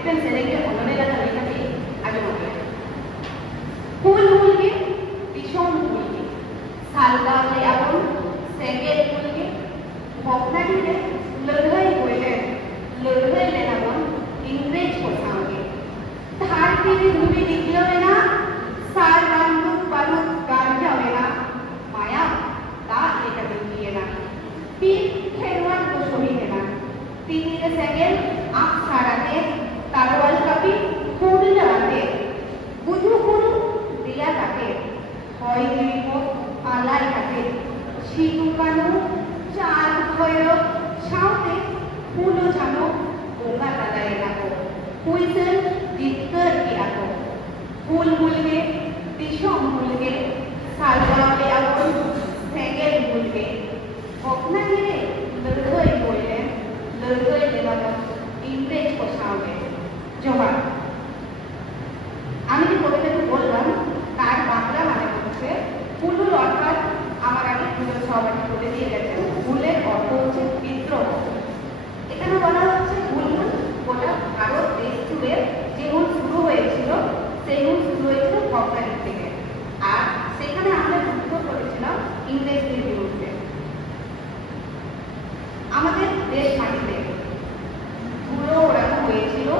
ᱢᱤᱫᱴᱮᱱ ᱥᱮᱨᱮᱧ ᱨᱮ ᱚᱱᱚᱬᱦᱮ ᱞᱮᱠᱟ ᱞᱟᱹᱭ ᱠᱟᱛᱮ ᱟᱸᱡᱚᱢ ᱟᱯᱮ ᱦᱩᱞ ᱦᱩᱞ ᱜᱮ ᱫᱤᱥᱚᱢ ᱦᱩᱞ ᱜᱮ ᱥᱟᱞᱜᱟᱣ ᱞᱮᱜᱼᱟ ᱵᱚᱱ ᱥᱮᱸᱜᱮᱞ ᱦᱩᱞ ᱜᱮ ᱵᱷᱚᱜᱽᱱᱟᱰᱤ ᱨᱮ ᱞᱟᱹᱲᱦᱟᱹᱭ ᱞᱮᱱᱟ ᱵᱚᱱ ᱤᱝᱨᱮᱡᱽ ᱠᱚ ᱥᱟᱶᱜᱮ ᱫᱷᱟᱹᱨᱛᱤ ᱨᱮ ᱫᱷᱩᱲᱤ ᱱᱤᱠᱞᱟᱹᱣᱮᱱᱟ ᱥᱟᱨ ᱵᱟᱱᱫᱩᱠ ᱵᱟᱹᱨᱩᱫ ᱜᱟᱨᱡᱟᱣᱮᱱᱟ ᱢᱟᱭᱟᱢ ᱫᱟᱜ ᱞᱮᱠᱟ ᱞᱤᱸᱜᱤᱭᱮᱱᱟ ᱵᱤᱨ ᱠᱷᱮᱨᱣᱟᱲ ᱠᱚ ᱥᱚᱦᱤᱫᱮᱱᱟ ᱛᱤᱛᱤ ᱨᱮ ᱥᱮᱸᱜᱮᱞ ᱟᱸᱜ ᱥᱟᱨᱟᱛᱮ ᱛᱟᱨᱣᱟᱞ ᱠᱟᱹᱯᱤ ᱦᱩᱰᱞᱟᱹ ᱟᱛᱮ ᱵᱩᱡᱷᱩ ᱵᱩᱨᱩ ᱫᱮᱭᱟ ᱠᱟᱛᱮ ᱦᱚᱭ ᱡᱤᱣᱤ ᱠᱚ ᱟᱞᱟᱭ ᱠᱟᱛᱮ ᱥᱤᱫᱩ ᱠᱟᱹᱱᱩ চাঁদ ভৈরব সাথে ফুলো ঝানো বঙ্গা দাদায়েনা কো হুইসেল জিতকর কিয়া কো ফুল ভুলকে দিশম ভুলকে সালগাওলে আগুন সেঙ্গেল ভুলকে ভগ্না ঘিরে লড়াই বললেন লড়াই লেবানো ইংরেজ কো সামনে জোহার আমি যে কবিতাটি বললাম তার বাংলা মানে হচ্ছে ফুলুর অর্থাৎ আমার আগে ফুলের সবাই বলে দিয়ে গেছেন ফুলের অর্থ হচ্ছে বিদ্রোহ এখানে বলা হচ্ছে হুল গোটা ভারত দেশ জুড়ে যে হুল শুরু হয়েছিল সেই হুল শুরু হয়েছিল ভগ্নাডি থেকে আর সেখানে আমরা যুদ্ধ করেছিলাম ইংরেজদের বিরুদ্ধে আমাদের দেশ মাটিতে ধুলো ওড়ানো হয়েছিল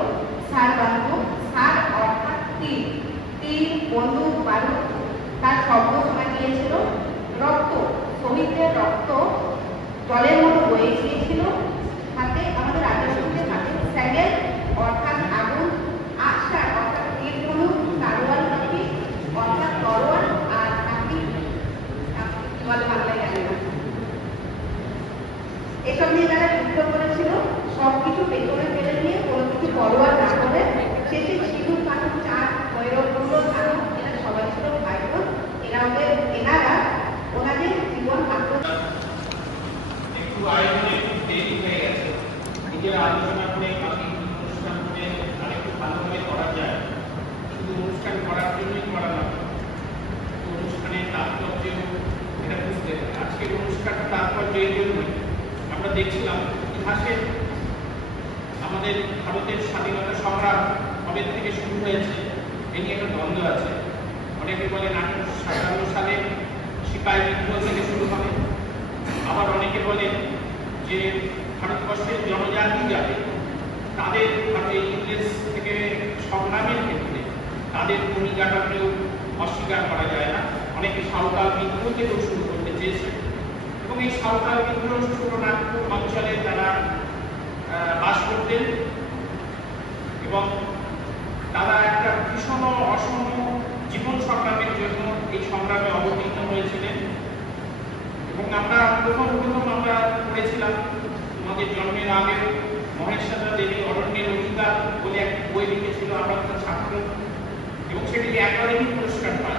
সার বান্ধব সার অর্থাৎ তীর তীর বন্দুক বারুদ তার শব্দ শোনা গিয়েছিল রক্ত শহীদদের রক্ত জলের মতো বয়ে গিয়েছিল হাতে আমাদের রাজস্বীদের হাতে স্যাগেল অর্থাৎ আগুন আশার অর্থাৎ তীর ধনুক তারোয়াল কাঠি অর্থাৎ তরোয়াল আর কাঠি বলে বাংলায় জানে না এসব নিয়ে তারা যুদ্ধ করেছিল সবকিছু পেছনে ফেলে দিয়ে কোনো কিছু পরোয়া না করে শেষে সিধু কানু চাঁদ ভৈরব ফুলো ঝানো এরা সবাই ছিল ভাই বোন এনারা ওনাদের জীবন একটু আয়োজনে দেরি হয়ে গেছে নিজের আলোচনা করে বাকি অনুষ্ঠান করে আরেকটু ভালোভাবে করা যায় শুধু অনুষ্ঠান করার জন্যই করা না অনুষ্ঠানের তাৎপর্য এটা বুঝতে হবে আজকের অনুষ্ঠানটা তাৎপর্য এই জন্যই আমরা দেখছিলাম ইতিহাসে আমাদের ভারতের স্বাধীনতা সংগ্রাম কবে থেকে শুরু হয়েছে এ নিয়ে একটা দ্বন্দ্ব আছে অনেকে বলেন 1857 সালে সিপাহী বিদ্রোহ থেকে শুরু হবে আবার অনেকে বলেন যে ভারতবর্ষের জনজাতি যাবে তাদের ইংরেজ থেকে সংগ্রামের ক্ষেত্রে তাদের ভূমিকাটাকেও অস্বীকার করা যায় না অনেকে সাঁওতাল বিদ্রোহ থেকেও শুরু করতে চেয়েছে এবং এই সাঁওতাল বিদ্রোহ ছোটনাগপুর অঞ্চলে তারা বাস করতেন এবং তারা একটা ভীষণ অসম জীবন সংগ্রামের জন্য এই সংগ্রামে অবতীর্ণ হয়েছিলেন এবং আমরা প্রথম আমরা পড়েছিলাম তোমাদের জন্মের আগে মহেশ্বরা দেবী অরণ্যের অধিকার বলে একটি বই লিখেছিল আমরা তার ছাত্র এবং সেটি একাডেমি পুরস্কার পাই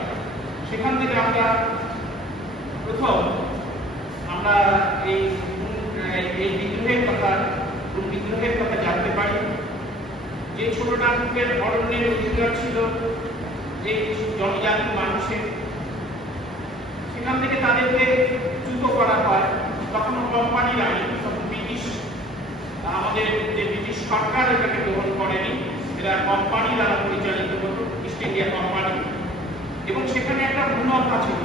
সেখান থেকে আমরা প্রথম আমরা এই বিদ্রোহের কথা জানতে পারি যে ছোটনাগপুরের অরণ্যের অধিকার ছিল যে জনজাতির মানুষের সেখান থেকে তাদেরকে চ্যুত করা হয় তখন কোম্পানির আইন তখন ব্রিটিশ আমাদের যে ব্রিটিশ সরকার এটাকে গ্রহণ করেনি এরা কোম্পানি দ্বারা পরিচালিত হতো ইস্ট ইন্ডিয়া কোম্পানি এবং সেখানে একটা মুনাফা ছিল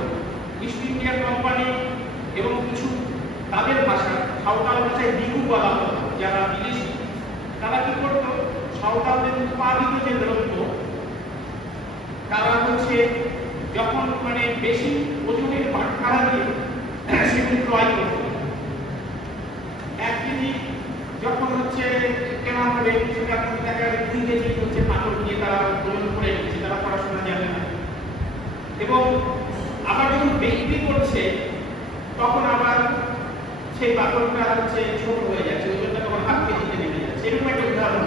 ইস্ট ইন্ডিয়া কোম্পানি এবং কিছু তাদের ভাষা সাঁওতাল ভাষায় দিগু বলা হতো যারা বিদেশি তারা কি করতো সাঁওতালদের উৎপাদিত যে দ্রব্য তারা হচ্ছে যখন মানে বেশি ওজনের বাটখারা দিয়ে সেগুলি ক্রয় করত 1 কেজি যখন হচ্ছে কেনা হবে সেটা 2 টাকার 2 কেজি হচ্ছে পাথর দিয়ে তারা ওজন করে নিচ্ছে তারা পড়াশোনা জানে না এবং আবার যখন বিক্রি করছে তখন আবার সেই পাথরটা হচ্ছে ছোট হয়ে যাচ্ছে ওজনটা তখন 1/2 কেজিতে নেমে যাচ্ছে এরকম একটা উদাহরণ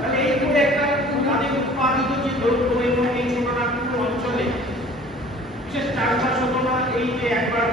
তাহলে এই করে একটা তাদের উৎপাদিত যে দ্রব্য এবং এই ছোটনাগপুর অঞ্চলে বিশেষ চাষবাস হতো না এই যে একবার